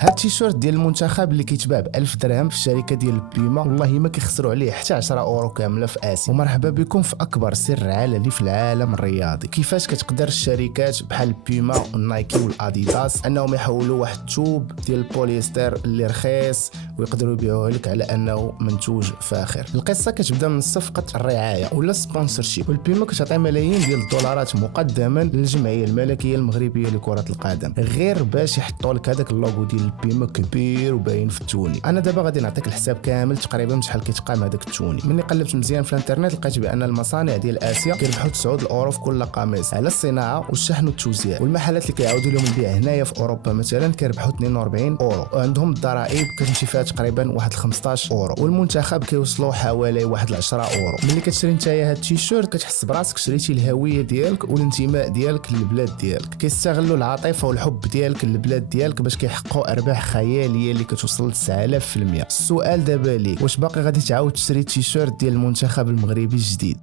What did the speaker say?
هاد التيشيرت ديال المنتخب اللي كيتباع ب 1000 درهم في الشركه ديال البيما، والله ما كيخسروا عليه حتى 10 اورو كامله في اسيا. ومرحبا بكم في اكبر سر عالمي في العالم الرياضي. كيفاش كتقدر الشركات بحال البيما والنايكي والاديداس انهم يحولوا واحد الثوب ديال البوليستر اللي رخيص ويقدروا يبيعوه لك على انه منتوج فاخر. القصه كتبدا من صفقه الرعايه ولا سبونسرشيب، والبيما كتعطي ملايين ديال الدولارات مقدما للجمعيه الملكيه المغربيه لكره القدم غير باش يحطوا لك هذاك اللوغو ديال البيما كبير وباين في التوني. انا دابا غادي نعطيك الحساب كامل تقريبا شحال كيتقام هذاك التوني. ملي قلبت مزيان في الانترنت لقيت بان المصانع ديال اسيا كيربحوا 9 الاورو في كل قميص على الصناعه والشحن والتوزيع، والمحلات اللي كيعاودوا لهم البيع هنايا في اوروبا مثلا كيربحوا 42 اورو، وعندهم الضرائب كتمشي فيها تقريبا واحد 15 اورو، والمنتخب كيوصلوا حوالي واحد 10 اورو. ملي كتشري نتايا هاد التيشيرت كتحس براسك شريتي الهويه ديالك والانتماء ديالك للبلاد ديالك. كيستغلوا العاطفه والحب ديالك للبلاد ديالك باش كيحققوا ارباح خياليه اللي كتوصل ل 9000%. السؤال دابا ليك، واش باقي غادي تعاود تشري التيشيرت ديال المنتخب المغربي الجديد؟